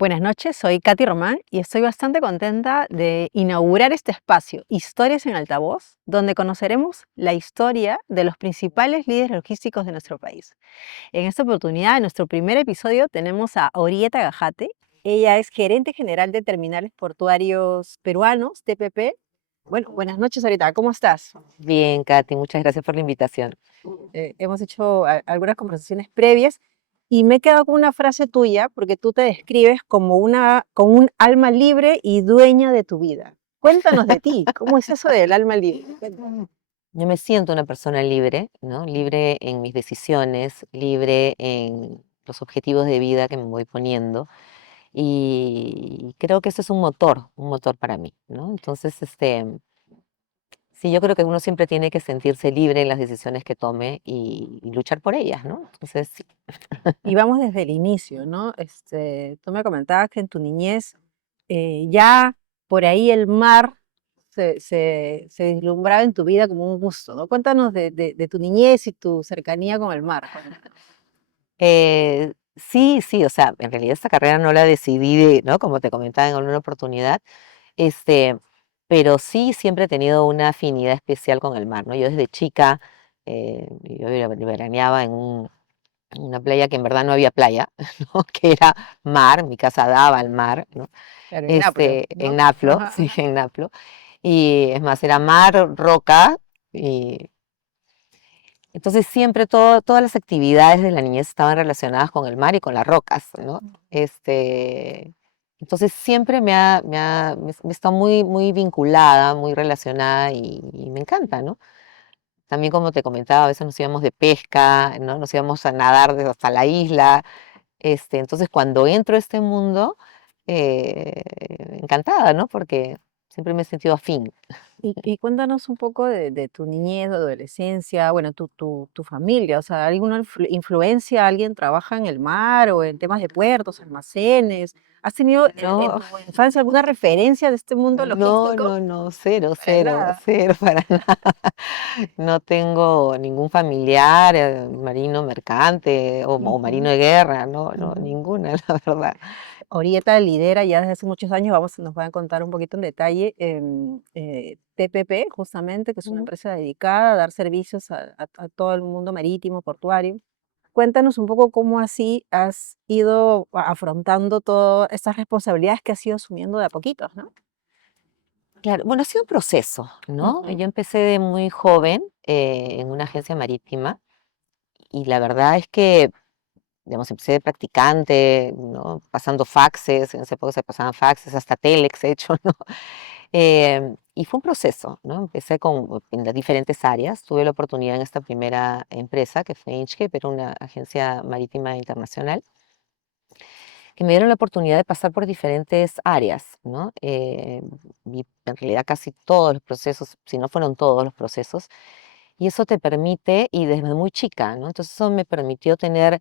Buenas noches, soy Katy Román y estoy bastante contenta de inaugurar este espacio, Historias en Altavoz, donde conoceremos la historia de los principales líderes logísticos de nuestro país. En esta oportunidad, en nuestro primer episodio, tenemos a Orieta Gajate. Ella es gerente general de Terminales Portuarios Peruanos, TPP. Bueno, buenas noches, Orieta, ¿cómo estás? Bien, Katy, muchas gracias por la invitación. Hemos hecho algunas conversaciones previas y me he quedado con una frase tuya porque tú te describes como con un alma libre y dueña de tu vida. Cuéntanos de ti, ¿cómo es eso del alma libre? Cuéntanos. Yo me siento una persona libre, ¿no? Libre en mis decisiones, libre en los objetivos de vida que me voy poniendo y creo que eso es un motor para mí, ¿no? Entonces, sí, yo creo que uno siempre tiene que sentirse libre en las decisiones que tome y luchar por ellas, ¿no? Entonces, sí. Y vamos desde el inicio, ¿no? Tú me comentabas que en tu niñez ya por ahí el mar se vislumbraba en tu vida como un gusto, ¿no? Cuéntanos de tu niñez y tu cercanía con el mar. Sí, sí, o sea, en realidad esta carrera no la decidí, ¿no? Como te comentaba en alguna oportunidad. Este, pero sí siempre he tenido una afinidad especial con el mar, ¿no? Yo desde chica, yo veraneaba en una playa que en verdad no había playa, ¿no? Que era mar, mi casa daba al mar, ¿no? Claro, en Naples, En ¿no? Naplo, Ajá, sí, ajá. en Naplo. Y es más, era mar, roca, y entonces siempre todas las actividades de la niñez estaban relacionadas con el mar y con las rocas, ¿no? Este, entonces siempre me está muy, muy vinculada, muy relacionada y me encanta, ¿no? También como te comentaba, a veces nos íbamos de pesca, ¿no? Nos íbamos a nadar hasta la isla. Entonces cuando entro a este mundo, eh, encantada, ¿no? Porque siempre me he sentido afín. Y cuéntanos un poco de tu niñez, adolescencia, bueno, tu familia, o sea, ¿alguna influencia, alguien trabaja en el mar o en temas de puertos, almacenes? ¿Has tenido en No, tu infancia alguna referencia de este mundo no, logístico? no, no, cero, Para cero, nada. cero, para nada. No tengo ningún familiar, marino mercante o marino Ujú, de guerra, no, no, ujú. ninguna, la verdad. Orieta lidera ya desde hace muchos años, nos va a contar un poquito en detalle, TPP, justamente, que es una Ujú. empresa dedicada a dar servicios a todo el mundo marítimo, portuario. Cuéntanos un poco cómo así has ido afrontando todas estas responsabilidades que has ido asumiendo de a poquitos, ¿no? Claro, bueno, ha sido un proceso, ¿no? Ujú. Yo empecé de muy joven en una agencia marítima y la verdad es que, digamos, empecé de practicante, ¿no? Pasando faxes, en esa época se pasaban faxes, hasta telex he hecho, ¿no? Y fue un proceso, ¿no? Empecé en las diferentes áreas. Tuve la oportunidad en esta primera empresa, que fue Inchcape, era una agencia marítima internacional, que me dieron la oportunidad de pasar por diferentes áreas, ¿no? Vi en realidad casi todos los procesos, si no fueron todos los procesos, y eso te permite, y desde muy chica, ¿no? Entonces eso me permitió tener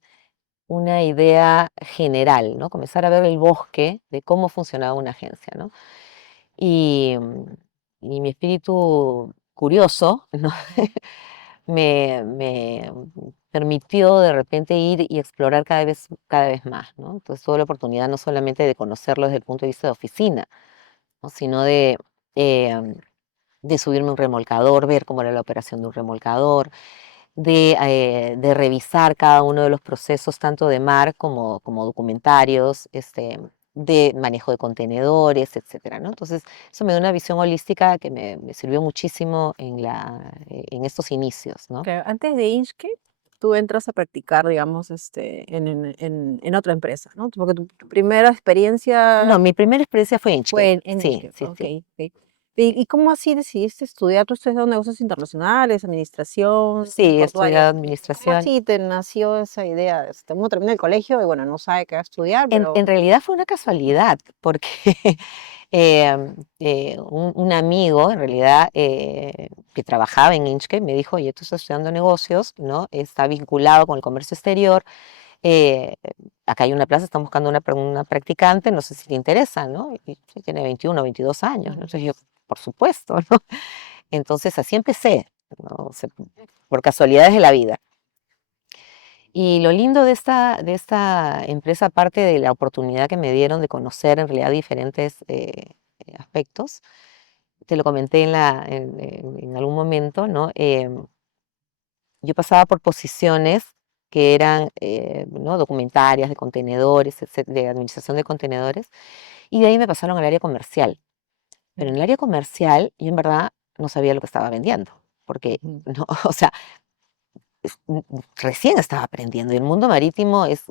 una idea general, ¿no? Comenzar a ver el bosque de cómo funcionaba una agencia, ¿no? Y, y mi espíritu curioso, ¿no? me permitió de repente ir y explorar cada vez más, ¿no? Entonces tuve la oportunidad no solamente de conocerlo desde el punto de vista de oficina, ¿no? Sino eh, de subirme a un remolcador, ver cómo era la operación de un remolcador, de revisar cada uno de los procesos, tanto de mar como documentarios, de manejo de contenedores, etcétera, ¿no? Entonces, eso me da una visión holística que me sirvió muchísimo en estos inicios, ¿no? Que antes de Inchcape, tú entras a practicar, digamos, en otra empresa, ¿no? Porque tu primera experiencia No, mi primera experiencia fue Inchcape. fue en Sí, Inchcape, sí, ok, sí. ok. ¿Y cómo así decidiste estudiar? Tú estudias negocios internacionales, administración Sí, he portuaria. estudiado ¿Cómo administración. así te nació esa idea? Uno termina el colegio y bueno, no sabe qué va a estudiar, pero En realidad fue una casualidad, porque un amigo, en realidad, que trabajaba en Inchcape, me dijo, oye, tú estás estudiando negocios, ¿no? Está vinculado con el comercio exterior. eh, Acá hay una plaza, están buscando una practicante, no sé si te interesa, ¿no? Y sí, tiene 21, 22 años, ¿no? Entonces yo, por supuesto, ¿no? Entonces así empecé, ¿no? O sea, por casualidades de la vida. Y lo lindo de esta empresa, aparte de la oportunidad que me dieron de conocer en realidad diferentes aspectos, te lo comenté en algún momento, ¿no? Yo pasaba por posiciones que eran ¿no? documentarias de contenedores, de administración de contenedores, y de ahí me pasaron al área comercial. Pero en el área comercial yo en verdad no sabía lo que estaba vendiendo, porque Ujú. no, o sea, recién estaba aprendiendo y el mundo marítimo es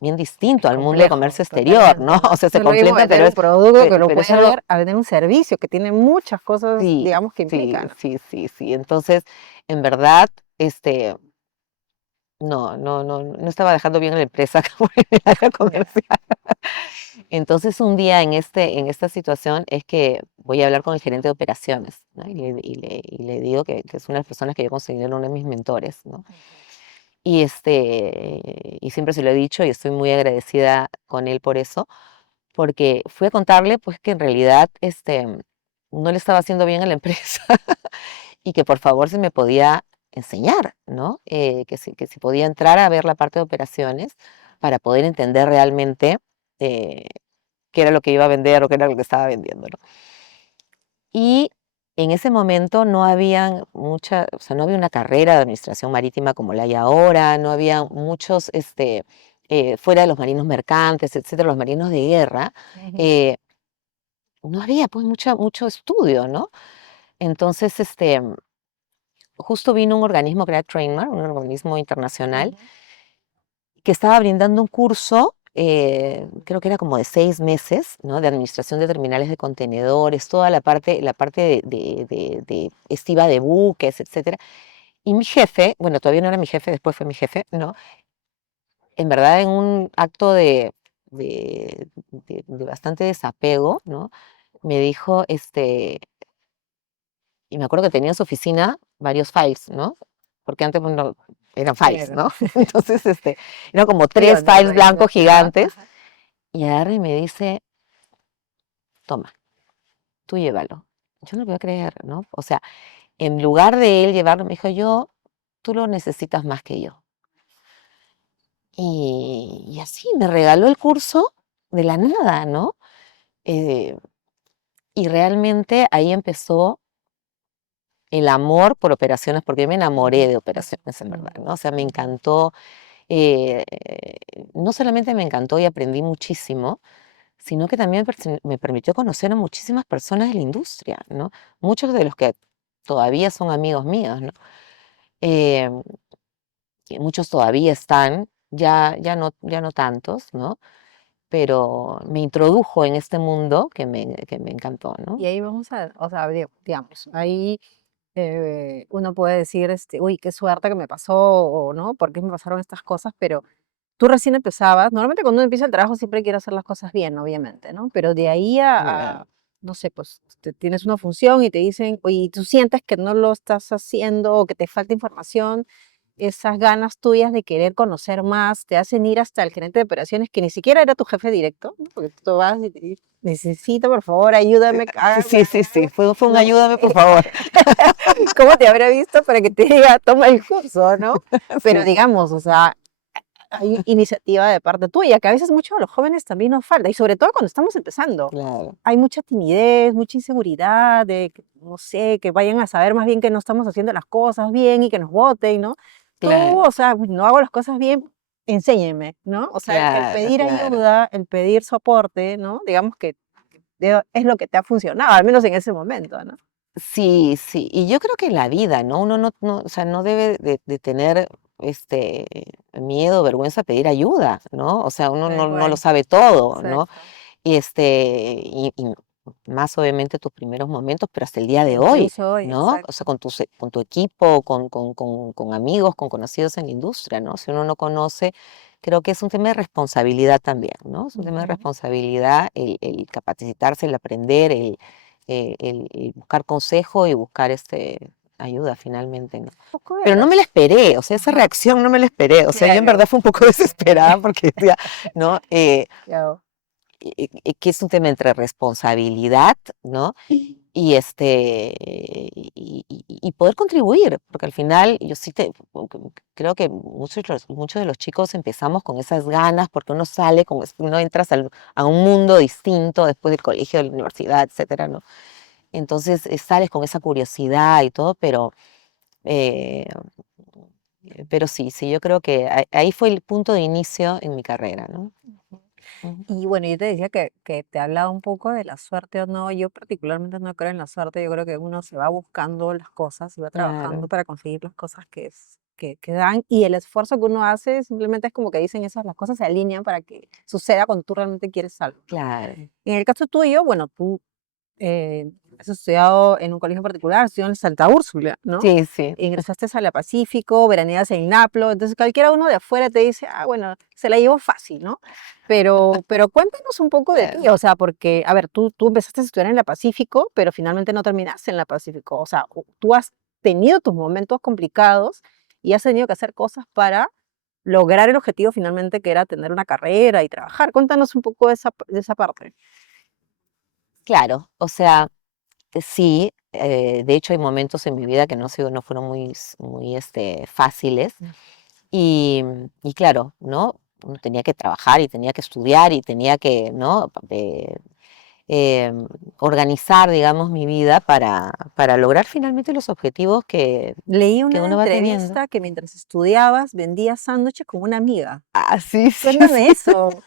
bien distinto al mundo de Complejo, comercio exterior, totalmente, ¿no? ¿no? O sea, No se es lo mismo completa, vender un producto que lo pero es puede algo, ver a vender un servicio que tiene muchas cosas, sí, digamos, que sí, implican, ¿no? sí, sí, sí. Entonces, en verdad, no estaba dejando bien la empresa como en el área Ya. comercial. Entonces, un día en esta situación es que voy a hablar con el gerente de operaciones, ¿no? Y le digo que es una de las personas que yo considero uno de mis mentores, ¿no? Y siempre se lo he dicho y estoy muy agradecida con él por eso, porque fui a contarle pues que en realidad no le estaba haciendo bien a la empresa y que por favor se me podía enseñar, ¿no? Que si podía entrar a ver la parte de operaciones para poder entender realmente eh, qué era lo que iba a vender o qué era lo que estaba vendiendo, ¿no? Y en ese momento no había o sea, no había una carrera de administración marítima como la hay ahora, no había muchos, fuera de los marinos mercantes, etcétera, los marinos de guerra, Ujú, eh, no había pues mucho estudio, ¿no? Entonces, justo vino un organismo que era Trainmark, un organismo internacional, ujú. que estaba brindando un curso, creo que era como de 6 meses, ¿no? De administración de terminales de contenedores, toda la parte de estiva de buques, etcétera. Y mi jefe, bueno, todavía no era mi jefe, después fue mi jefe, ¿no? En verdad, en un acto de bastante desapego, ¿no? Me dijo, y me acuerdo que tenía en su oficina varios files, ¿no? Porque antes, bueno, eran files, Claro. ¿no? Entonces, eran como tres Piones files ahí, ¿no? blancos Ajá, gigantes, ajá. y agarra y me dice, toma, tú llévalo. Yo no lo voy a creer, ¿no? O sea, en lugar de él llevarlo, me dijo, tú lo necesitas más que yo. Y así, me regaló el curso de la nada, ¿no? Eh, y realmente ahí empezó el amor por operaciones, porque yo me enamoré Ujú, de ujú, operaciones, en verdad, ujú, ¿no? O sea, me ujú. encantó, eh, no solamente me encantó y aprendí muchísimo, sino que también me permitió conocer a muchísimas personas de la industria, ¿no? Muchos de los que todavía son amigos míos, ¿no? Eh, y muchos todavía están, ya no tantos, ¿no? Pero me introdujo en este mundo que me encantó, ¿no? Y ahí vamos a, o sea, digamos, ahí uno puede decir, uy, qué suerte que me pasó, o no, por qué me pasaron estas cosas, pero tú recién empezabas, normalmente cuando uno empieza el trabajo siempre quiere hacer las cosas bien, obviamente, ¿no? Pero de ahí Claro, no sé, pues tienes una función y te dicen, oye, y tú sientes que no lo estás haciendo o que te falta información, esas ganas tuyas de querer conocer más te hacen ir hasta el gerente de operaciones que ni siquiera era tu jefe directo, ¿no? Porque tú vas y te dices, necesito, por favor, ayúdame, sí, hágame sí, sí, sí, algo, fue un ¿no? ayúdame, por favor. ¿Cómo te habrá visto para que te diga, toma el curso, ¿no? Pero Sí, digamos, o sea, hay iniciativa de parte tuya, que a veces muchos de los jóvenes también nos falta, y sobre todo cuando estamos empezando. claro, Hay mucha timidez, mucha inseguridad de, no sé, que vayan a saber más bien que no estamos haciendo las cosas bien y que nos voten, ¿no? Tú, claro, o sea, "Uy, no hago las cosas bien, enséñeme", ¿no? O sea, el claro, pedir claro. ayuda, el pedir soporte, ¿no? Digamos que es lo que te ha funcionado, al menos en ese momento, ¿no? Sí, sí, y yo creo que en la vida, ¿no? Uno o sea, no debe de tener miedo, vergüenza a pedir ayuda, ¿no? O sea, uno Tal no lo cual, sabe todo, ¿no? exacto. Y más obviamente tus primeros momentos, pero hasta el día de hoy, Incluso hoy, ¿no? O sea, exacto. con tu equipo, con amigos, con conocidos en la industria, ¿no? Si uno no conoce, creo que es un tema de responsabilidad también, ¿no? Es un tema de Ujú. responsabilidad el capacitarse, el aprender, el buscar consejo y buscar ayuda finalmente, ¿no? Poco de Pero no me la los esperé, o sea, esa ajá, reacción no me la esperé, o sea, yo en verdad claro. fue un poco desesperada porque decía, ¿no? Ya. Que es un tema entre responsabilidad, ¿no? y poder contribuir, porque al final yo sí creo que muchos de los chicos empezamos con esas ganas, porque uno sale, uno entras a un mundo distinto después del colegio, de la universidad, etcétera, ¿no? Entonces sales con esa curiosidad y todo, eh, pero sí, yo creo que ahí fue el punto de inicio en mi carrera, ¿no? Ujú. Y bueno, yo te decía que te hablaba un poco de la suerte o no. Yo particularmente no creo en la suerte. Yo creo que uno se va buscando las cosas y va trabajando Claro, para conseguir las cosas que dan. Y el esfuerzo que uno hace simplemente es como que dicen esas, las cosas se alinean para que suceda cuando tú realmente quieres algo, ¿no? claro. En el caso tuyo, bueno, tú has estudiado en un colegio particular, has estudiado en Santa Úrsula, ¿no? Sí, sí. Ingresaste a la Pacífico, veraneas en Naplo, entonces cualquiera uno de afuera te dice, ah, bueno, se la llevó fácil, ¿no? Pero cuéntanos un poco de ti, o sea, porque, a ver, tú empezaste a estudiar en la Pacífico, pero finalmente no terminaste en la Pacífico, o sea, tú has tenido tus momentos complicados y has tenido que hacer cosas para lograr el objetivo finalmente que era tener una carrera y trabajar. Cuéntanos un poco de esa parte. Claro, o sea, sí, de hecho hay momentos en mi vida que no fueron muy fáciles y claro, ¿no? Uno tenía que trabajar y tenía que estudiar y tenía que, ¿no? Organizar, digamos, mi vida para lograr finalmente los objetivos Leí que una uno va teniendo. entrevista que mientras estudiabas vendías sándwiches con una amiga. Ah, sí, sí, Cuéntame sí. eso.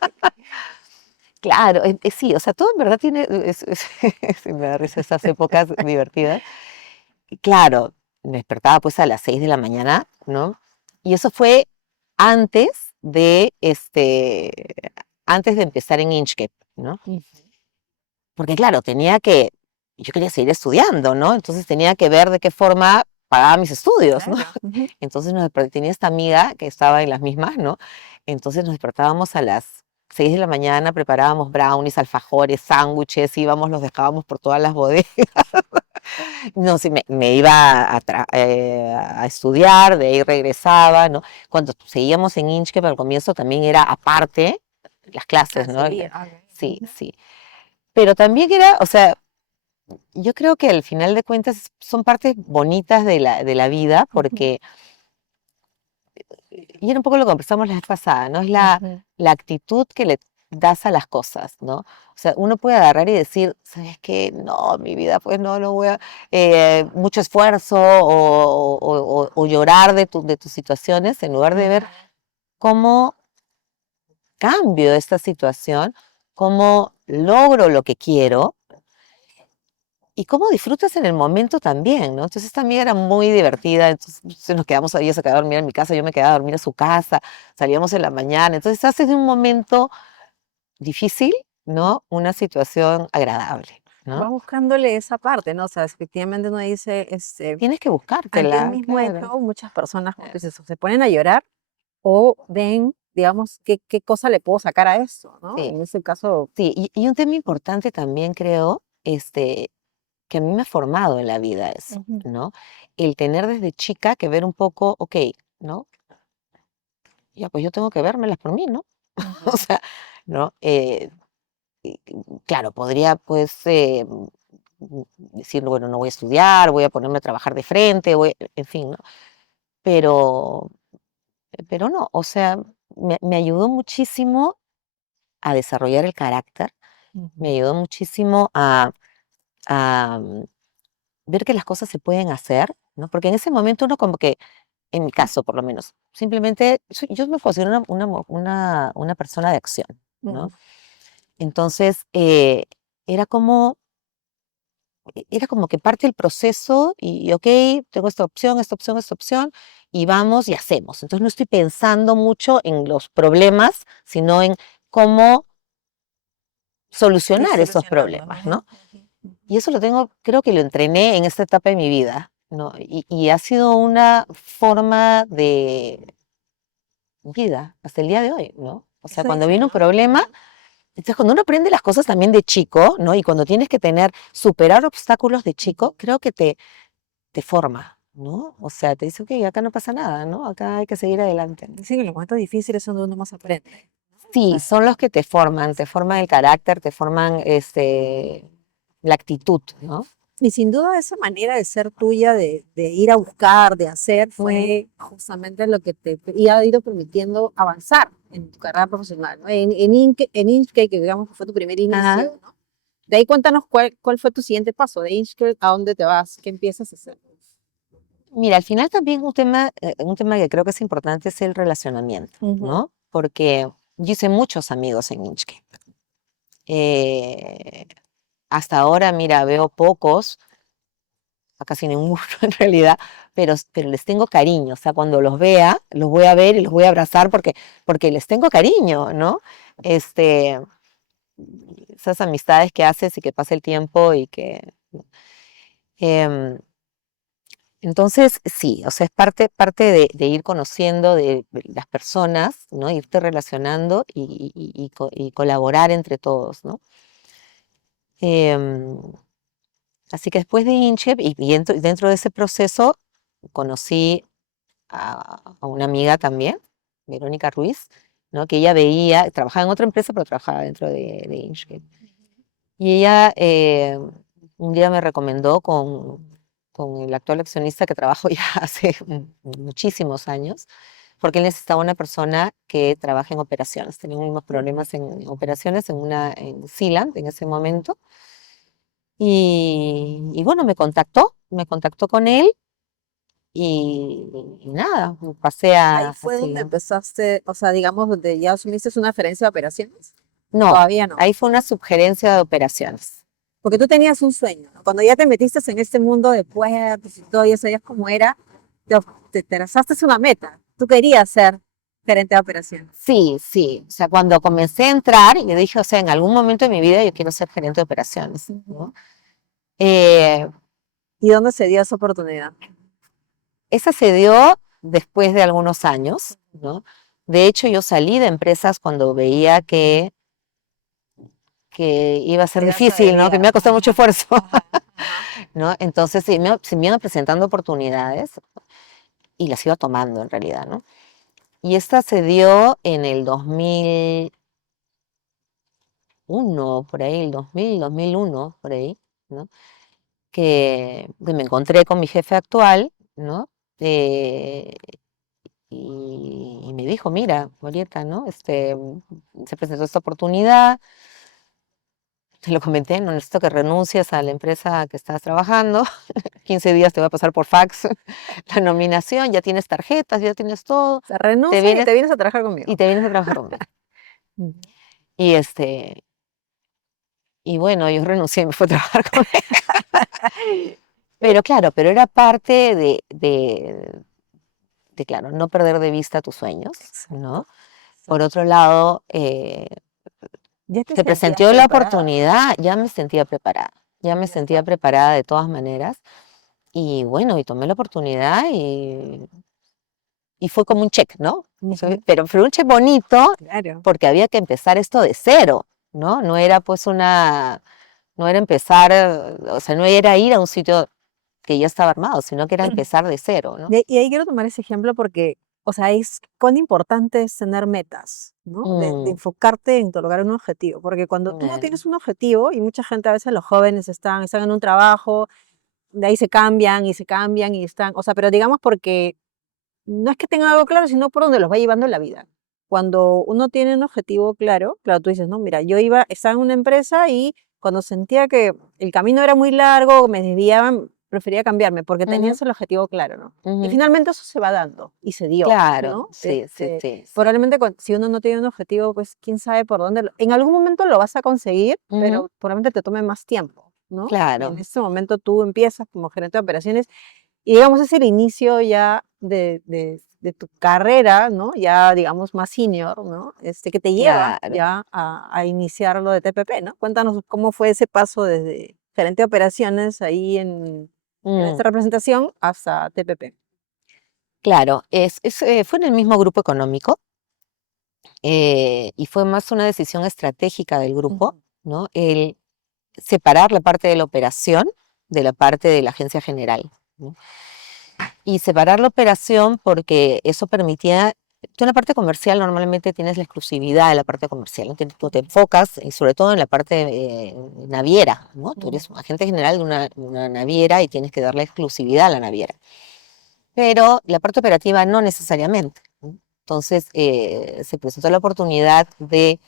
Claro, sí, o sea, todo en verdad tiene, sí, me da risa esas épocas divertidas. Y claro, me despertaba pues a las 6 de la mañana, ¿no? Y eso fue antes de, antes de empezar en Inchcape, ¿no? Ujú. Porque claro, yo quería seguir estudiando, ¿no? Entonces tenía que ver de qué forma pagaba mis estudios, ¿no? Claro. Ujú. Entonces tenía esta amiga que estaba en las mismas, ¿no? Entonces nos despertábamos a las 6 de la mañana, preparábamos brownies, alfajores, sándwiches, íbamos, los dejábamos por todas las bodegas. No, sí, me iba a estudiar, de ahí regresaba, ¿no? Cuando seguíamos en Inchcape al comienzo también era aparte las clases, Ah, ¿no? seguía. Ah, ok. Sí, Ujú. sí. Pero también era, o sea, yo creo que al final de cuentas son partes bonitas de la vida, Ujú. porque, y era un poco lo que conversamos la vez pasada, ¿no? Es Ujú. la actitud que le das a las cosas, ¿no? O sea, uno puede agarrar y decir, ¿sabes qué? No, mi vida, pues no voy a, mucho esfuerzo o llorar de tus situaciones, en lugar de ver Ujú. cómo cambio esta situación, cómo logro lo que quiero y cómo disfrutas en el momento también, ¿no? Entonces también era muy divertida, entonces nos quedamos ahí, ella se quedaba a dormir en mi casa, yo me quedaba a dormir a su casa, salíamos en la mañana, entonces haces de un momento difícil, ¿no? Una situación agradable, Vas ¿no? buscándole esa parte, ¿no? O sea, efectivamente uno dice, Tienes que ante un buscártela, mismo claro. hecho, muchas personas, como tú Claro. dices, o se ponen a llorar o ven, digamos, qué cosa le puedo sacar a eso, ¿no? Sí, En ese caso, sí, y un tema importante también creo, que a mí me ha formado en la vida eso, ujú, ¿no? El tener desde chica que ver un poco, ok, ¿no? Ya, pues yo tengo que vérmelas por mí, ¿no? O ujú. sea, ¿no? Claro, podría pues decir, bueno, no voy a estudiar, voy a ponerme a trabajar de frente, en fin, ¿no? Pero, pero no, o sea, me ayudó muchísimo a desarrollar el carácter, me Ujú. ayudó muchísimo a ver que las cosas se pueden hacer, ¿no? Porque en ese momento uno como que, en mi caso por lo menos, simplemente, yo me considero una persona de acción, ¿no? Ujú. Entonces, era como, era como que parte del proceso y, ok, tengo esta opción, esta opción, esta opción, y vamos y hacemos. Entonces no estoy pensando mucho en los problemas, sino en cómo Ir solucionar esos solucionando. problemas, Ujú, ¿no? ujú, ujú. Y eso lo tengo, creo que lo entrené en esta etapa de mi vida, ¿no? Y ha sido una forma de vida hasta el día de hoy, ¿no? O sea, Eso cuando dicen, viene un ¿no? problema, Ujú. entonces cuando uno aprende las cosas también de chico, ¿no? Y cuando tienes que superar obstáculos de chico, creo que te forma, ¿no? O sea, te dice, ok, acá no pasa nada, ¿no? Acá hay que seguir adelante. Dicen que los momentos difíciles son donde uno más aprende, ¿no? O Sí, sea, son los que te forman el carácter, te forman la actitud, ¿no? Y sin duda esa manera de ser tuya, de ir a buscar, de hacer, Ujú. fue justamente lo que te ha ido permitiendo avanzar en tu carrera profesional, ¿no? En Inchcape, que digamos que fue tu primer Ajá. inicio, ¿no? De ahí cuéntanos cuál fue tu siguiente paso de Inchcape, a dónde te vas, qué empiezas a hacer. Mira, al final también un tema que creo que es importante es el relacionamiento, Ujú. ¿no? Porque yo hice muchos amigos en Inchcape. Eh, Hasta ahora, mira, veo pocos, a casi ninguno en realidad, pero les tengo cariño. O sea, cuando los vea, los voy a ver y los voy a abrazar porque les tengo cariño, ¿no? Este, esas amistades que haces y que pasa el tiempo y que... em, entonces, sí, o sea, es parte de ir conociendo de las personas, ¿no? Irte relacionando y colaborar entre todos, ¿no? Em, Así que después de INCHEP dentro de ese proceso conocí a una amiga también, Verónica Ruiz, ¿no? Que ella trabajaba en otra empresa, pero trabajaba dentro de INCHEP. Y ella un día me recomendó con el actual accionista que trabajo ya hace muchísimos años, porque él necesitaba una persona que trabaje en operaciones. Tenía unos problemas en operaciones en Sealand en ese momento. Y bueno, me contactó con él y nada, pasé Ahí a fue donde Sealand. empezaste, o sea, digamos, donde ya asumiste una gerencia de operaciones. No, Todavía no. ahí fue una subgerencia de operaciones. Porque tú tenías un sueño, ¿no? Cuando ya te metiste en este mundo de puertos y todo, ya sabías cómo era, te trazaste una meta. Tú querías ser gerente de operaciones. Sí, sí. O sea, cuando comencé a entrar, yo dije, o sea, en algún momento de mi vida yo quiero ser gerente de operaciones, ¿no? Eh, ¿Y dónde se dio esa oportunidad? Esa se dio después de algunos años, ¿no? De hecho, yo salí de empresas cuando veía que iba a ser Te ibas a difícil, ¿no? Que me iba desviar. a costar mucho Ajá, esfuerzo, ajá, ajá. ¿no? Entonces, sí, se me iban presentando oportunidades y las iba tomando en realidad, ¿no? Y esta se dio en el 2001, por ahí, el 2001, por ahí, ¿no? Que me encontré con mi jefe actual, ¿no? Eh, y me dijo, mira, Marieta, ¿no? Se presentó esta oportunidad, te lo comenté, no necesito que renuncies a la empresa que estás trabajando, 15 días te va a pasar por fax la nominación, ya tienes tarjetas, ya tienes todo, O sea, te renuncias y vienes te vienes a trabajar y conmigo. te vienes a trabajar conmigo. Ujú. Y y bueno, yo renuncié y me fui a trabajar con él. Pero claro, pero era parte de, claro, no perder de vista tus sueños, Exacto, ¿no? Por exacto. otro lado, Ya te se sentías presentó la preparada. oportunidad, ya me Ya sentía está. preparada de todas maneras. Y bueno, y tomé la oportunidad y fue como un check, ¿no? Ujú. Pero fue un check bonito Claro. porque había que empezar esto de cero, ¿no? No era empezar, o sea, no era ir a un sitio que ya estaba armado, sino que era empezar de cero, ¿no? Y ahí quiero tomar ese ejemplo porque, o sea, es cuán importante es tener metas, ¿no? De Mm, enfocarte en lograr un objetivo, porque cuando tú no eh, tienes un objetivo, y mucha gente, a veces los jóvenes están en un trabajo, de ahí se cambian y se cambian y están, o sea, pero digamos porque no es que tengan algo claro, sino por donde los va llevando la vida. Cuando uno tiene un objetivo claro, claro, tú dices, no, mira, estaba en una empresa y cuando sentía que el camino era muy largo, me desviaban, prefería cambiarme porque ujú, tenías el objetivo claro, ¿no? Y ujú. finalmente eso se va dando y se dio, Claro, ¿no? sí, sí, sí, sí. Probablemente si uno no tiene un objetivo, pues quién sabe por dónde, en algún momento lo vas a conseguir, Ujú, pero probablemente te tome más tiempo, ¿no? Y en claro, ese momento tú empiezas como gerente de operaciones y digamos, es el inicio ya de tu carrera, ¿no? Ya, digamos, más senior, ¿no? Que te lleva claro. ya a iniciar lo de TPP, ¿no? Cuéntanos cómo fue ese paso desde gerente de operaciones ahí en Mm, esta representación hasta TPP. claro, fue en el mismo grupo económico y fue más una decisión estratégica del grupo, Ujú, ¿no? El separar la parte de la operación de la parte de la agencia general, ¿no? Y separar la operación porque eso permitía Tú en la parte comercial normalmente tienes la exclusividad de la parte comercial, ¿no? Tú te enfocas y sobre todo en la parte naviera, ¿no? Tú eres un agente general de una naviera y tienes que darle exclusividad a la naviera. Pero la parte operativa no necesariamente, ¿no? Entonces se presentó la oportunidad de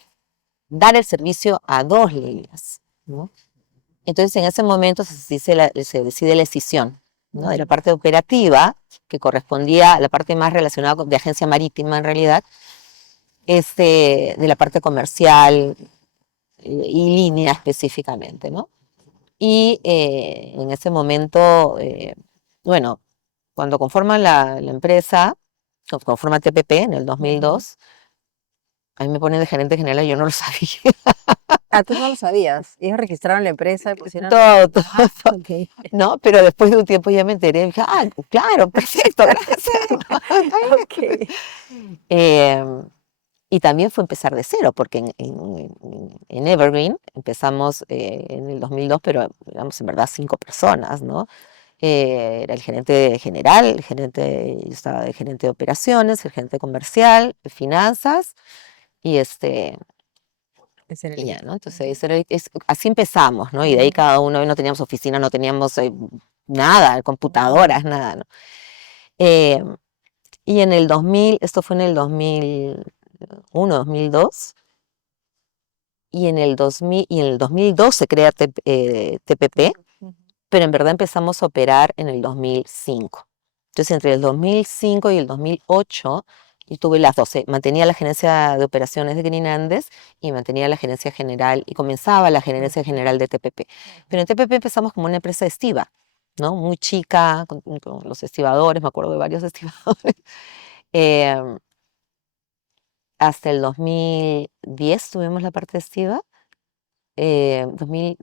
dar el servicio a dos líneas, ¿no? Entonces en ese momento se decide la escisión, ¿no? De la parte operativa, que correspondía a la parte más relacionada de agencia marítima en realidad, de la parte comercial y línea específicamente, ¿no? Y en ese momento, bueno, cuando conforman la empresa, conforma TPP en el Ujú. 2002, a mí me ponen de gerente general y yo no lo sabía. Ah, tú no lo sabías. Ellos registraron la empresa y pusieron el... Todo, todo, Ah, todo, ok. ¿no? Pero después de un tiempo ya me enteré, y dije, ah, claro, perfecto, gracias. ¿no? Está Ok. bien. Y también fue empezar de cero, porque en Evergreen empezamos en el 2002, pero éramos en verdad 5 personas, ¿no? Era el gerente general, yo estaba de gerente de operaciones, el gerente comercial, de finanzas, y Ese era el y ya, equipo. ¿no? Entonces, Ujú. así empezamos, ¿no? Y de ahí Ujú, cada uno, no teníamos oficina, no teníamos nada, ujú, computadoras, nada, ¿no? Eh, y en el 2000, esto fue en el 2001, 2002, y en el 2002 se crea TPP, ujú. pero en verdad empezamos a operar en el 2005. Entonces, entre el 2005 y el 2008, yo tuve las 12. Mantenía la gerencia de operaciones de Green Andes y mantenía la gerencia general, y comenzaba la gerencia Ujú, general de TPP. Pero ujú. en TPP empezamos como una empresa estiva, ¿no? Muy chica, con los estibadores, me acuerdo de varios estibadores. Em, Hasta el 2010 tuvimos la parte estiva.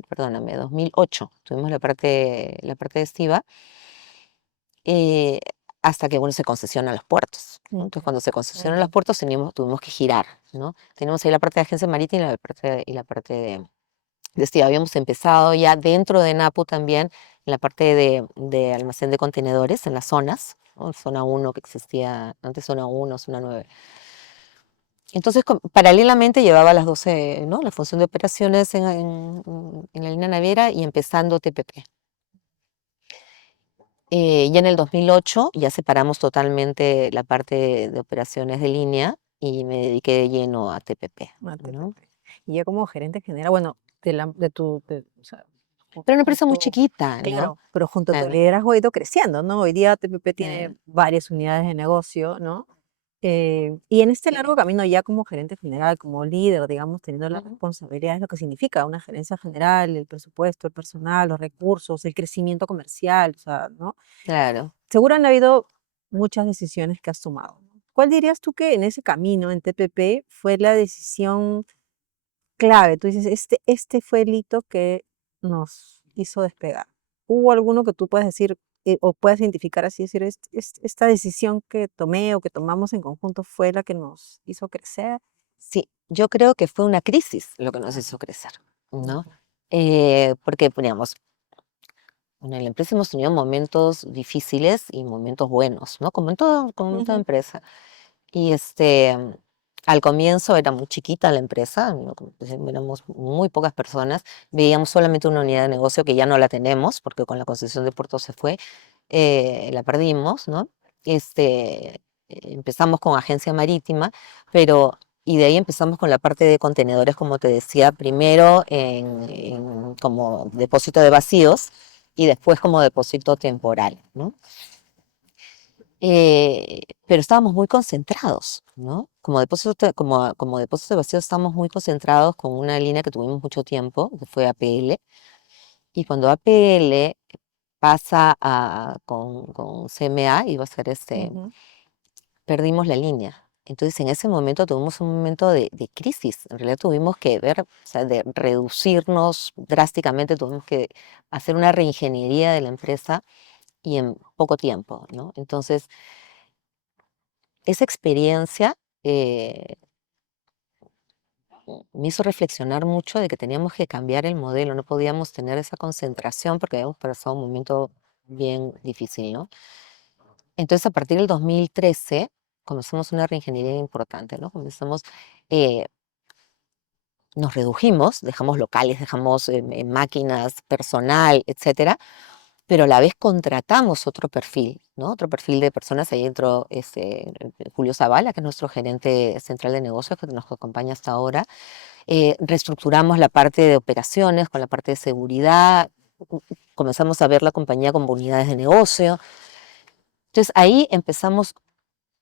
perdóname, 2008 tuvimos la parte estiva, eh, hasta que, bueno, se concesionan los puertos, ¿no? Entonces, Ujú, cuando se concesionan los ujú. puertos, tuvimos que girar, ¿no? Tenemos ahí la parte de agencia marítima y la parte de estiva. Habíamos empezado ya dentro de NAPU también en la parte de almacén de contenedores en las zonas, ¿no? Zona uno que existía antes, zona uno, zona 9. Entonces, paralelamente llevaba las 12, ¿no? La función de operaciones en la línea naviera y empezando TPP. Ya en el 2008 ya separamos totalmente la parte de operaciones de línea y me dediqué de lleno a TPP, Ah, ¿no? TPP. Y ya como gerente general, bueno, o sea, Pero una empresa muy junto, chiquita, ¿no? claro, pero junto a tu Claro, liderazgo ha ido creciendo, ¿no? Hoy día TPP tiene claro. varias unidades de negocio, ¿no? Y en este largo camino ya como gerente general, como líder, digamos, teniendo la Ujú. responsabilidad de lo que significa una gerencia general, el presupuesto, el personal, los recursos, el crecimiento comercial, o sea, ¿no? Claro. Seguro han habido muchas decisiones que has tomado, ¿no? ¿Cuál dirías tú que en ese camino, en TPP, fue la decisión clave? Tú dices, este fue el hito que nos hizo despegar. ¿Hubo alguno que tú puedas decir o puedas identificar así, decir, esta decisión que tomé o que tomamos en conjunto fue la que nos hizo crecer"? Sí, yo creo que fue una crisis lo que nos Ajá, hizo crecer, ¿no? ujú, Porque, digamos, bueno, en la empresa hemos tenido momentos difíciles y momentos buenos, ¿no? Como en toda ujú, empresa. Y al comienzo era muy chiquita la empresa, ¿no? Como te decía, éramos muy pocas personas, veíamos solamente una unidad de negocio que ya no la tenemos, porque con la concesión de puerto se fue, la perdimos, ¿no? Empezamos con agencia marítima, pero, y de ahí empezamos con la parte de contenedores, como te decía, primero como depósito de vacíos y después como depósito temporal, ¿no? Pero estábamos muy concentrados, ¿no? Como depósito de vacío estábamos muy concentrados con una línea que tuvimos mucho tiempo, que fue APL, y cuando APL pasa con CMA, iba a ser ujú. perdimos la línea. Entonces, en ese momento tuvimos un momento de crisis. En realidad tuvimos que ver, o sea, de reducirnos drásticamente, tuvimos que hacer una reingeniería de la empresa y en poco tiempo, ¿no? Entonces, esa experiencia eh, me hizo reflexionar mucho de que teníamos que cambiar el modelo, no podíamos tener esa concentración porque habíamos pasado un momento bien difícil, ¿no? Entonces, a partir del 2013, comenzamos una reingeniería importante, ¿no? Eh, nos redujimos, dejamos locales, dejamos máquinas, personal, etcétera, pero a la vez contratamos otro perfil, ¿no? Otro perfil de personas. Ahí entró Julio Zavala, que es nuestro gerente central de negocios, que nos acompaña hasta ahora. Reestructuramos la parte de operaciones con la parte de seguridad, comenzamos a ver la compañía como unidades de negocio. Entonces ahí empezamos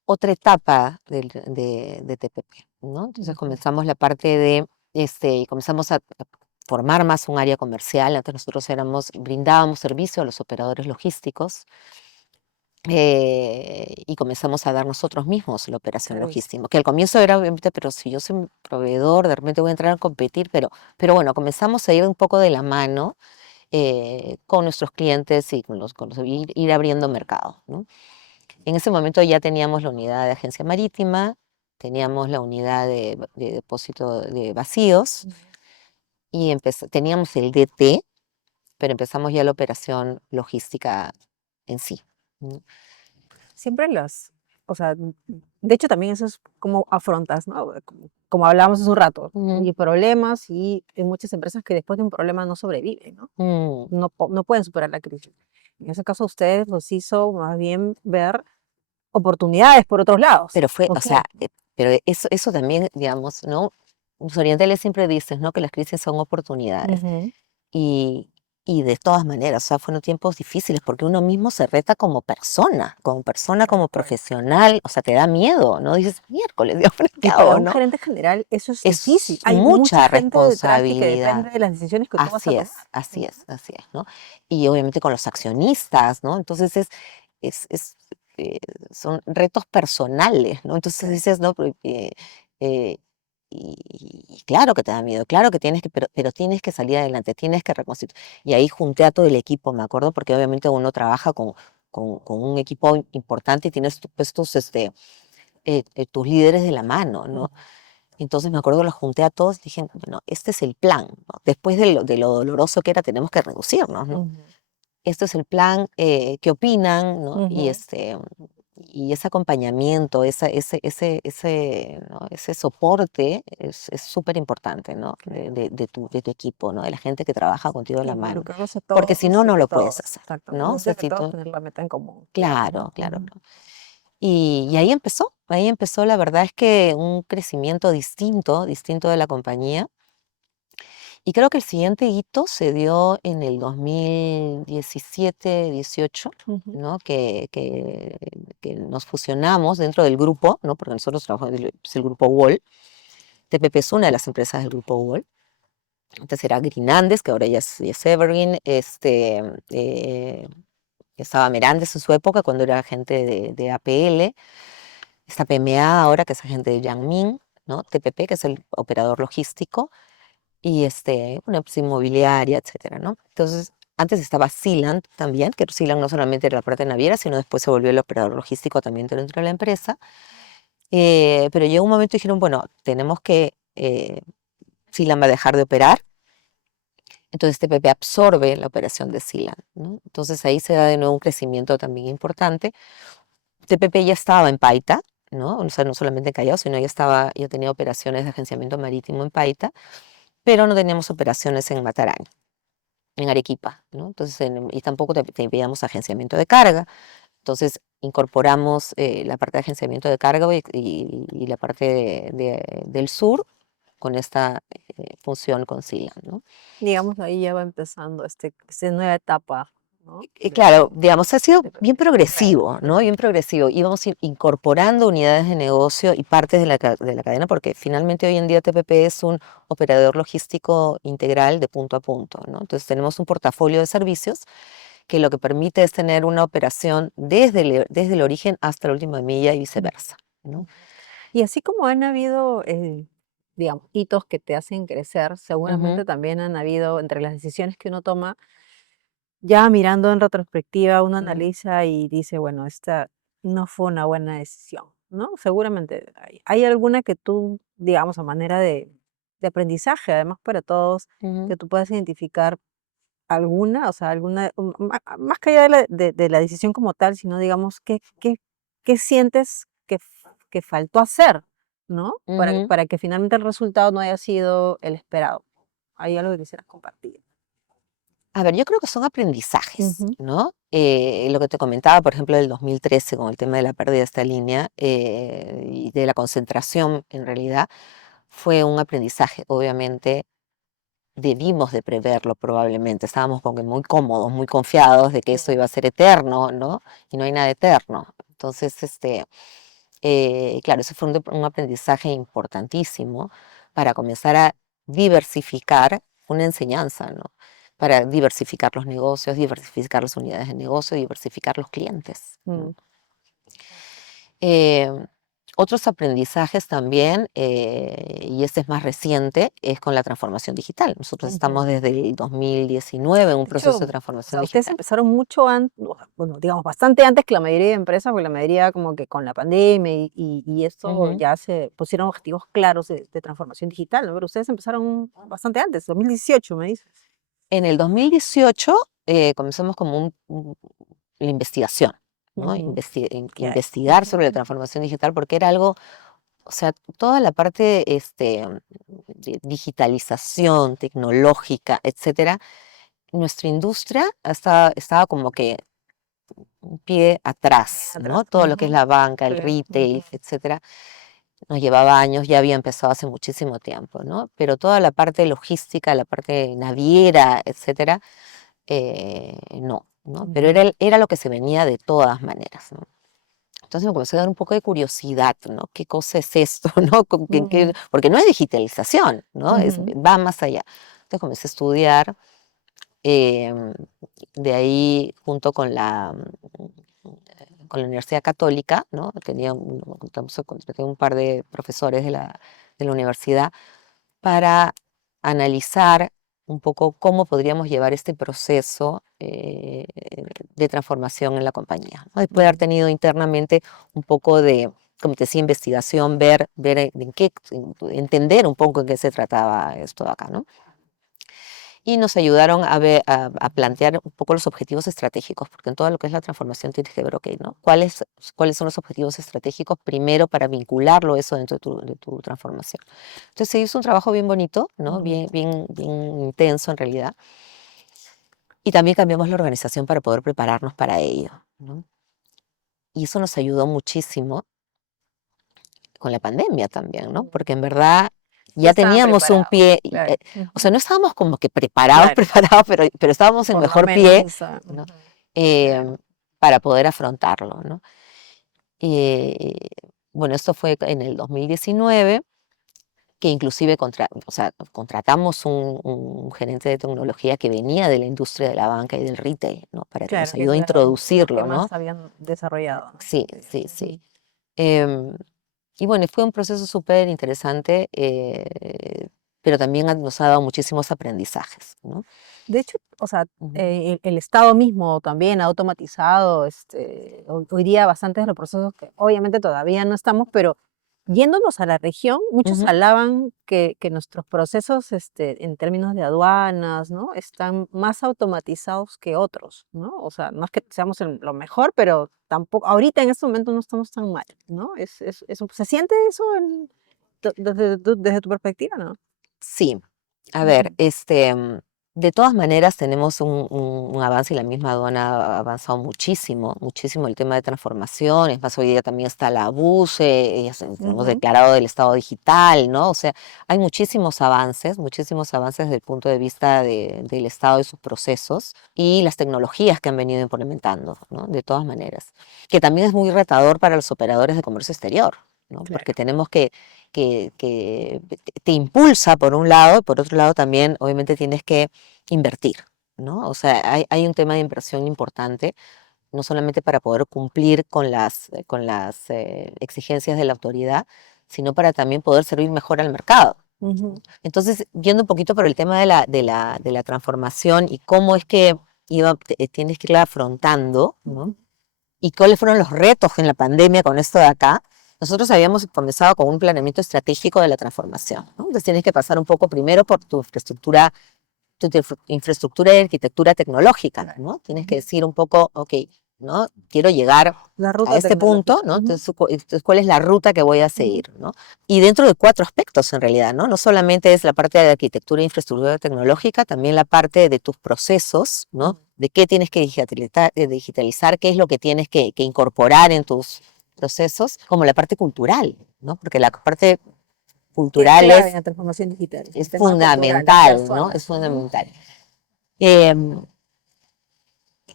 otra etapa de TPP, ¿no? Entonces comenzamos la parte y comenzamos a formar más un área comercial. Antes nosotros brindábamos servicio a los operadores logísticos, y comenzamos a dar nosotros mismos la operación Servicio. logística, que al comienzo era obviamente, pero si yo soy un proveedor, de repente voy a entrar a competir, pero bueno, comenzamos a ir un poco de la mano con nuestros clientes y ir abriendo mercado, ¿no? En ese momento ya teníamos la unidad de agencia marítima, teníamos la unidad de depósito de vacíos y teníamos el DT, pero empezamos ya la operación logística en sí, ¿no? Siempre o sea, de hecho también eso es como afrontas, ¿no? Como hablábamos hace un rato, Ujú. y problemas y hay muchas empresas que después de un problema no sobreviven, ¿no? Mm. No pueden superar la crisis. En ese caso, ustedes los hizo más bien ver oportunidades por otros lados. O Ok. sea, pero eso también, digamos, ¿no? Los orientales siempre dicen, ¿no? Que las crisis son oportunidades. Ujú. Y, y de todas maneras, o sea, fueron tiempos difíciles porque uno mismo se reta como persona, De como acuerdo. profesional, o sea, te da miedo, ¿no? Dices, miércoles, Dios, ¿pero qué Y para hago, un no? gerente general eso es difícil. Es Hay mucha mucha gente detrás que responsabilidad. depende de las decisiones que tú vas a Así tomar. es, así Ujú. es, así es, ¿no? Y obviamente con los accionistas, ¿no? Entonces es, es, eh, son retos personales, ¿no? Entonces Sí. dices, ¿no? Eh, y claro que te da miedo, claro que pero tienes que salir adelante, tienes que reconstruir. Y ahí junté a todo el equipo, me acuerdo, porque obviamente uno trabaja con un equipo importante y tienes pues, tus líderes de la mano, Ujú. ¿no? Entonces me acuerdo que los junté a todos y dije, bueno, este es el plan, ¿no? Después de lo doloroso que era, tenemos que reducirnos, ¿no? Ujú. Este es el plan, ¿qué opinan? ¿No? Ujú. Y ese acompañamiento, ¿no? Ese soporte es súper importante, ¿no? Claro. De tu equipo, ¿no? De la gente que trabaja contigo de Sí, la mano. involucrarlos a Porque si no, todos y no que lo puedes todos, hacer, ¿no? O exactamente, sea, que si todos tú, tener la meta en común, claro. claro, claro, Ujú. ¿no? Y ahí empezó, la verdad es que un crecimiento distinto de la compañía. Y creo que el siguiente hito se dio en el 2017, 18, Ujú. ¿no? Que nos fusionamos dentro del grupo, ¿no? Porque nosotros trabajamos, es el grupo Wall. TPP es una de las empresas del grupo Wall. Antes era Green Andes, que ahora ya es Evergreen. Estaba Merandes en su época, cuando era gente de APL. Está PMA ahora, que es agente de Yangmin, ¿no? TPP, que es el operador logístico. Y una empresa inmobiliaria, etcétera, ¿no? Entonces, antes estaba Sealand también, que Sealand no solamente era la parte naviera, sino después se volvió el operador logístico también dentro de la empresa. Pero llegó un momento y dijeron, bueno, Sealand va a dejar de operar, entonces TPP absorbe la operación de Sealand, ¿no? Entonces ahí se da de nuevo un crecimiento también importante. TPP ya estaba en Paita, ¿no? O sea, no solamente en Callao, sino ya tenía operaciones de agenciamiento marítimo en Paita, pero no teníamos operaciones en Matarán, en Arequipa, ¿no? Entonces, y tampoco teníamos agenciamiento de carga. Entonces, incorporamos la parte de agenciamiento de carga y la parte del sur con esta función con SILAN, ¿no? Digamos, ahí ya va empezando esta nueva etapa, ¿no? Y claro, digamos, ha sido De bien PP. progresivo, ¿no? Ujú. Bien progresivo. Íbamos incorporando unidades de negocio y partes de la cadena, porque finalmente hoy en día TPP es un operador logístico integral de punto a punto, ¿no? Entonces tenemos un portafolio de servicios que lo que permite es tener una operación desde el origen hasta la última milla y Ujú. viceversa, ¿no? Ujú. Y así como han habido, digamos, hitos que te hacen crecer, seguramente Ujú, también han habido entre las decisiones que uno toma, ya mirando en retrospectiva, uno ujú, analiza y dice, bueno, esta no fue una buena decisión, ¿no? Seguramente hay alguna que tú, digamos, a manera de aprendizaje, además para todos, ujú. que tú puedas identificar alguna, o sea, alguna, más que allá de la decisión como tal, sino digamos, ¿qué sientes que que faltó hacer, ¿no? Ujú. Para que finalmente el resultado no haya sido el esperado. ¿Hay algo que quisieras compartir? A ver, yo creo que son aprendizajes, Ujú, ¿no? Lo que te comentaba, por ejemplo, del 2013 con el tema de la pérdida de esta línea y de la concentración, en realidad, fue un aprendizaje. Obviamente, debimos de preverlo probablemente. Estábamos como que muy cómodos, muy confiados de que eso mm, iba a ser eterno, ¿no? Y no hay nada eterno. Entonces, claro, eso fue un aprendizaje importantísimo para comenzar a diversificar una enseñanza, ¿no? Para diversificar los negocios, diversificar las unidades de negocio, diversificar los clientes, ¿no? mm, Eh, Otros aprendizajes también, y este es más reciente, es con la transformación digital. Nosotros estamos ujú. desde el 2019 en un De proceso hecho, de o transformación sea, ustedes digital. empezaron mucho antes, bueno, digamos, bastante antes que la mayoría de empresas, porque la mayoría como que con la pandemia y esto Ujú. ya se pusieron objetivos claros de transformación digital, ¿no? Pero ustedes empezaron bastante antes, 2018 me dices. En el 2018 comenzamos como la investigación, ¿no? Ujú, ok. Investigar Ujú, sobre la transformación digital porque era algo, o sea, toda la parte de digitalización tecnológica, etcétera, nuestra industria estaba como que un pie bien atrás, ¿no? atrás. Todo lo que es la banca, Sí, el retail, ujú, etcétera, nos llevaba años, ya había empezado hace muchísimo tiempo, ¿no? Pero toda la parte logística, la parte naviera, etcétera, no, ¿no? Pero ujú, era lo que se venía de todas maneras, ¿no? Entonces me comenzó a dar un poco de curiosidad, ¿no? ¿Qué cosa es esto, no? ujú, Porque no es digitalización, ¿no? ujú, Va más allá. Entonces comencé a estudiar, em, de ahí junto con la Universidad Católica, ¿no? Contraté un par de profesores de la universidad para analizar un poco cómo podríamos llevar este proceso de transformación en la compañía, ¿no? Después de haber ujú, tenido internamente un poco de, como te decía, investigación, ver entender un poco en qué se trataba esto de acá, ¿no? Y nos ayudaron a plantear un poco los objetivos estratégicos, porque en todo lo que es la transformación tienes que ver, ok, ¿no? ¿Cuáles son los objetivos estratégicos primero para vincularlo eso dentro de tu transformación? Entonces se hizo un trabajo bien bonito, ¿no? ujú. Bien intenso en realidad. Y también cambiamos la organización para poder prepararnos para ello, ¿no? Y eso nos ayudó muchísimo con la pandemia también, ¿no? Ujú. Porque en verdad Ya ya estaban teníamos un preparados, pie, claro. o Ujú, sea, no estábamos como que preparados, claro, preparados, pero estábamos en por lo mejor menos pie, está. ¿no? Ujú, claro. Em, para poder afrontarlo, ¿no? Eh, bueno, esto fue en el 2019, que inclusive o sea, contratamos un gerente de tecnología que venía de la industria de la banca y del retail, ¿no? Para que nos Claro, que es ayude a lo que introducirlo, ¿no? más habían desarrollado, ¿no? Sí, Sí. sí, sí. Ujú. Em, y bueno, fue un proceso súper interesante, pero también nos ha dado muchísimos aprendizajes, ¿no? De hecho, o sea, Ujú, el Estado mismo también ha automatizado, hoy día bastantes de los procesos que obviamente todavía no estamos, pero yéndonos a la región, muchos ujú. alaban que nuestros procesos, en términos de aduanas, ¿no? Están más automatizados que otros, ¿no? O sea, no es que seamos lo mejor, pero tampoco, ahorita en este momento no estamos tan mal, ¿no? ¿Se siente eso desde tu perspectiva, no? Sí, a ver, Ujú. de todas maneras tenemos un avance y la misma aduana ha avanzado muchísimo, muchísimo el tema de transformación, es más, hoy día también está la BUCE, hemos Ujú, declarado el Estado digital, ¿no? O sea, hay muchísimos avances desde el punto de vista del Estado y sus procesos y las tecnologías que han venido implementando, ¿no? De todas maneras, que también es muy retador para los operadores de comercio exterior, ¿no? Porque claro. tenemos que te impulsa por un lado, y por otro lado también obviamente tienes que invertir, ¿no? O sea, hay un tema de inversión importante, no solamente para poder cumplir con las exigencias de la autoridad, sino para también poder servir mejor al mercado. Ujú, Entonces, yendo un poquito por el tema de la transformación y cómo es que tienes que irla afrontando, ¿no? ujú. Y cuáles fueron los retos en la pandemia con esto de acá. Nosotros habíamos comenzado con un planeamiento estratégico de la transformación, ¿no? Entonces tienes que pasar un poco primero por tu infraestructura y arquitectura tecnológica, ¿no? Tienes que Ujú. decir un poco, ok, ¿no? Quiero llegar La a ruta este punto, tecnológica. ¿no? Entonces, ¿cuál es la ruta que voy a seguir, ¿no? Y dentro de 4 aspectos en realidad, ¿no? No solamente es la parte de arquitectura e infraestructura tecnológica, también la parte de tus procesos, ¿no? De qué tienes que digitalizar, qué es lo que tienes que incorporar en tus procesos, como la parte cultural, ¿no? Porque la parte Que es cultural clave en la transformación digital, el es tema cultural, las fundamental, ¿no? personas. Es fundamental. Em,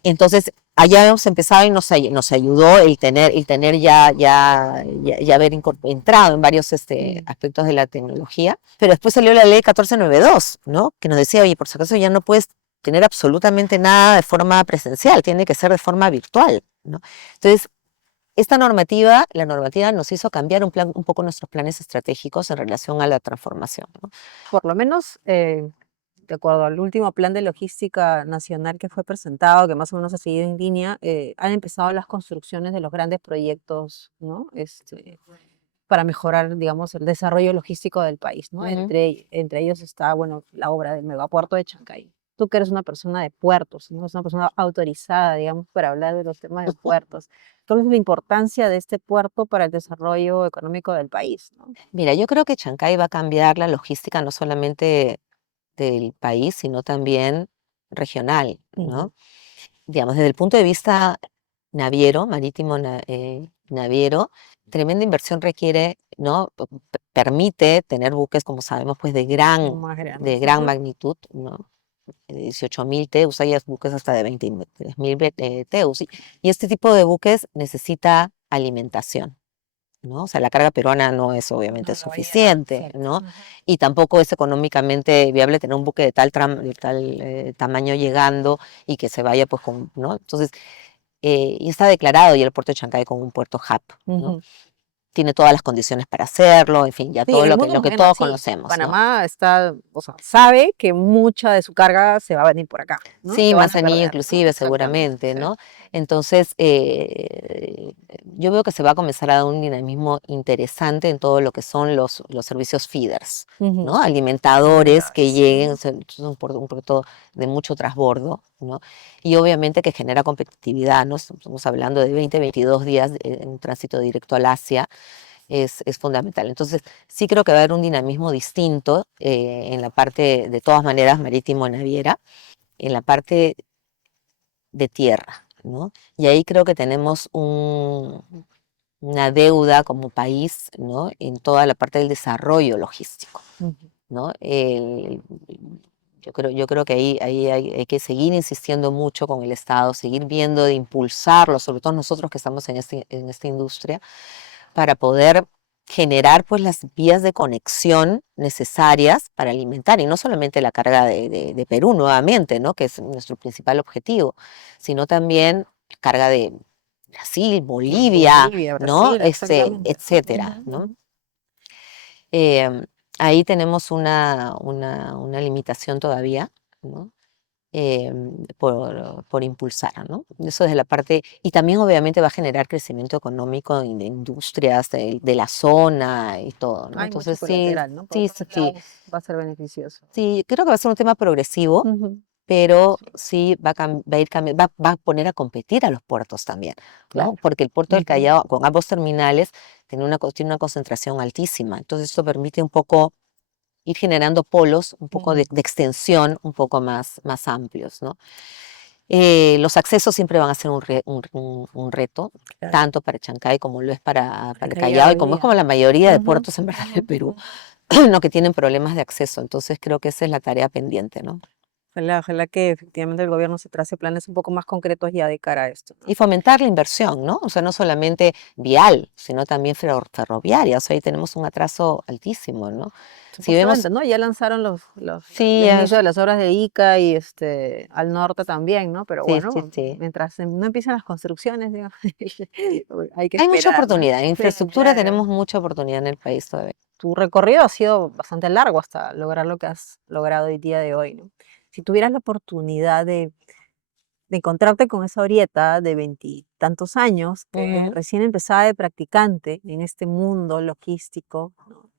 Entonces, allá hemos empezado y nos ayudó el tener ya haber entrado en varios aspectos de la tecnología. Pero después salió la ley 1492, ¿no? Que nos decía, oye, por si acaso ya no puedes tener absolutamente nada de forma presencial, tiene que ser de forma virtual, ¿no? Entonces, la normativa nos hizo cambiar un poco nuestros planes estratégicos en relación a la transformación, ¿no? Por lo menos, de acuerdo al último plan de logística nacional que fue presentado, que más o menos ha seguido en línea, han empezado las construcciones de los grandes proyectos, ¿no? Para mejorar, digamos, el desarrollo logístico del país, ¿no? Ujú. Entre ellos está, bueno, la obra del megapuerto de Chancay. Tú que eres una persona de puertos, ¿no? Es una persona autorizada, digamos, para hablar de los temas de puertos. ¿Cuál es la importancia de este puerto para el desarrollo económico del país, ¿no? Mira, yo creo que Chancay va a cambiar la logística no solamente del país, sino también regional, Ujú. ¿no? Digamos, desde el punto de vista naviero, marítimo, naviero, tremenda inversión requiere, ¿no? Permite tener buques, como sabemos, pues Más de grandes. gran Ajá. magnitud, ¿no? 18.000 TEUs, hay buques hasta de 23.000 TEUs. Y este tipo de buques necesita alimentación, ¿no? O sea, la carga peruana no es obviamente No lo va a llevar, suficiente, exacto. ¿no? Ajá. Y tampoco es económicamente viable tener un buque de tal tamaño llegando y que se vaya pues con, ¿no? Entonces, y está declarado ya el puerto de Chancay como un puerto hub, ¿no? Ujú. Tiene todas las condiciones para hacerlo, en fin, ya Sí, todo en el lo mundo que, más lo o que menos todos así. conocemos, ¿no? Panamá está, o sea, sabe que mucha de su carga se va a venir por acá, ¿no? Sí, Que van a Manzanillo perder, ¿no? inclusive, Exactamente. seguramente, Sí. ¿no? Entonces, yo veo que se va a comenzar a dar un dinamismo interesante en todo lo que son los servicios feeders, Ujú. ¿no? Alimentadores que Alimentadores. lleguen, Ujú. es un puerto de mucho transbordo, ¿no? Y obviamente que genera competitividad, ¿no? Estamos hablando de 20, 22 días en tránsito directo al Asia, es fundamental. Entonces, sí creo que va a haber un dinamismo distinto en la parte, de todas maneras, marítimo-naviera, en la parte de tierra, ¿no? Y ahí creo que tenemos una deuda como país, ¿no? En toda la parte del desarrollo logístico, Ujú. ¿no? Yo creo que ahí hay que seguir insistiendo mucho con el Estado, seguir viendo de impulsarlo, sobre todo nosotros que estamos en esta industria, para poder generar pues las vías de conexión necesarias para alimentar, y no solamente la carga de Perú nuevamente, ¿no? Que es nuestro principal objetivo, sino también carga de Brasil, Bolivia, Bolivia, ¿no? Brasil, exactamente. Ujú, Etcétera, ¿no? ujú. Em, Ahí tenemos una limitación todavía, ¿no? Por impulsar, ¿no? Eso desde la parte, y también obviamente va a generar crecimiento económico de industrias de la zona y todo, ¿no? Hay mucho Entonces sí, colateral, ¿no? Por sí, sí, todos sí, lados va a ser beneficioso. sí, creo que va a ser un tema progresivo, Ujú. pero Sí, sí va a ir cambiando, va a poner a competir a los puertos también, ¿no? claro. Porque el puerto del Ujú, Callao, con ambos terminales, tiene una concentración altísima. Entonces esto permite un poco ir generando polos, un poco ujú. de extensión un poco más amplios, ¿no? Los accesos siempre van a ser un reto, Claro. tanto para Chancay como lo es para El el Callao, Callao y hoy como es día. como la mayoría de Ujú, puertos en verdad del ujú, Perú, ujú. ¿no? Que tienen problemas de acceso. Entonces creo que esa es la tarea pendiente, ¿no? Ojalá que efectivamente el gobierno se trace planes un poco más concretos ya de cara a esto, ¿no? Y fomentar la inversión, ¿no? O sea, no solamente vial, sino también ferroviaria. O sea, ahí tenemos un atraso altísimo, ¿no? Si vemos, Supuestamente, ¿no? Ya lanzaron sí, el inicio de las obras de Ica y al norte también, ¿no? Pero sí, sí, bueno, sí. mientras no empiecen las construcciones, digamos, hay que Hay mucha esperar, ¿no? oportunidad. En Sí, infraestructura claro. tenemos mucha oportunidad en el país todavía. Tu recorrido ha sido bastante largo hasta lograr lo que has logrado el día de hoy, ¿no? Si tuvieras la oportunidad de encontrarte con esa Orieta de veintitantos años que Ujú. recién empezaba de practicante en este mundo logístico, ¿no?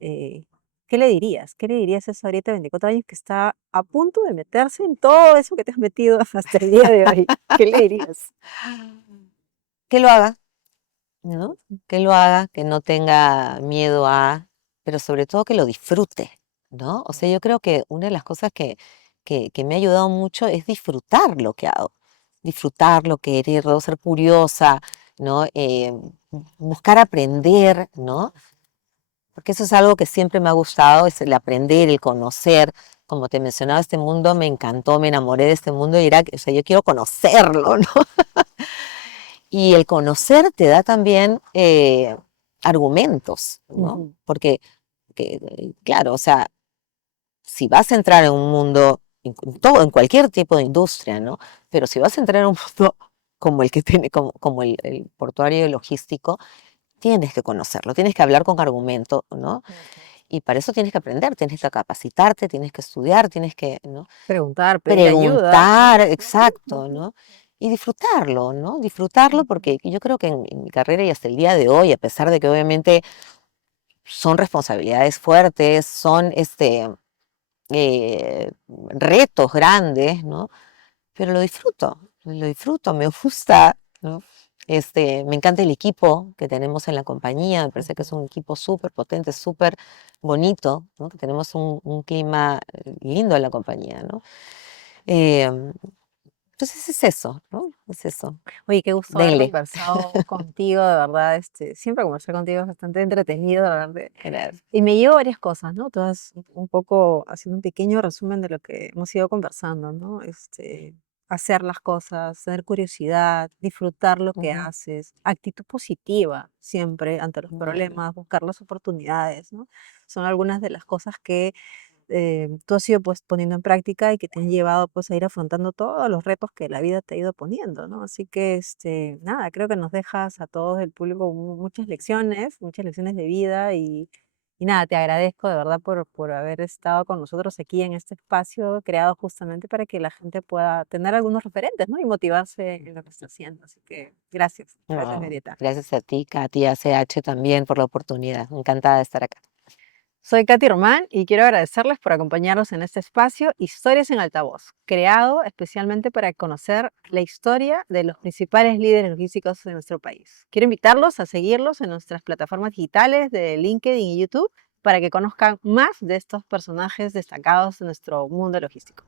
Eh, ¿qué le dirías? ¿Qué le dirías a esa ahorita de 24 años que está a punto de meterse en todo eso que te has metido hasta el día de hoy? ¿Qué le dirías? Que lo haga, ¿no? Que lo haga, que no tenga miedo a, pero sobre todo que lo disfrute, ¿no? O sea, yo creo que una de las cosas que me ha ayudado mucho es disfrutar lo que hago, disfrutarlo, quererlo, ser curiosa, ¿no? Buscar aprender, ¿no? Porque eso es algo que siempre me ha gustado, es el aprender, el conocer. Como te mencionaba, este mundo me encantó, me enamoré de este mundo y era, o sea, yo quiero conocerlo, ¿no? Y el conocer te da también argumentos, ¿no? Ujú. Porque, claro, o sea, si vas a entrar en un mundo, en todo, en cualquier tipo de industria, ¿no? Pero si vas a entrar en un mundo como el que tiene, como el portuario y el logístico, tienes que conocerlo, tienes que hablar con argumento, ¿no? Ujú. Y para eso tienes que aprender, tienes que capacitarte, tienes que estudiar, tienes que, ¿no? Preguntar, pedir ayuda, ¿no? Preguntar, Ujú, exacto, ujú, ¿no? Y disfrutarlo, ¿no? Disfrutarlo ujú. porque yo creo que en mi carrera y hasta el día de hoy, a pesar de que obviamente son responsabilidades fuertes, son retos grandes, ¿no? Pero lo disfruto, me gusta, ¿no? Me encanta el equipo que tenemos en la compañía, me parece que es Ujú. un equipo súper potente, súper bonito, ¿no? Que tenemos un clima lindo en la compañía, ¿no? Em, entonces es eso, ¿no? Es eso. Oye, qué gusto haber Denle. conversado contigo, de verdad, siempre conversar contigo es bastante entretenido, la verdad. Gracias. Y me llevo varias cosas, ¿no? Todas un poco haciendo un pequeño resumen de lo que hemos ido conversando, ¿no? Hacer las cosas, tener curiosidad, disfrutar lo que Ujú, haces, actitud positiva siempre ante los ujú, problemas, buscar las oportunidades, ¿no? Son algunas de las cosas que tú has ido pues poniendo en práctica y que te han llevado pues a ir afrontando todos los retos que la vida te ha ido poniendo, ¿no? Así que nada, creo que nos dejas a todos el público muchas lecciones de vida y nada, te agradezco de verdad por haber estado con nosotros aquí en este espacio creado justamente para que la gente pueda tener algunos referentes, ¿no? Y motivarse en lo que está haciendo. Así que gracias, gracias, no, Marieta. gracias a ti, Katy, a CH también por la oportunidad. Encantada de estar acá. Soy Katy Román y quiero agradecerles por acompañarnos en este espacio Historias en Altavoz, creado especialmente para conocer la historia de los principales líderes logísticos de nuestro país. Quiero invitarlos a seguirlos en nuestras plataformas digitales de LinkedIn y YouTube para que conozcan más de estos personajes destacados de nuestro mundo logístico.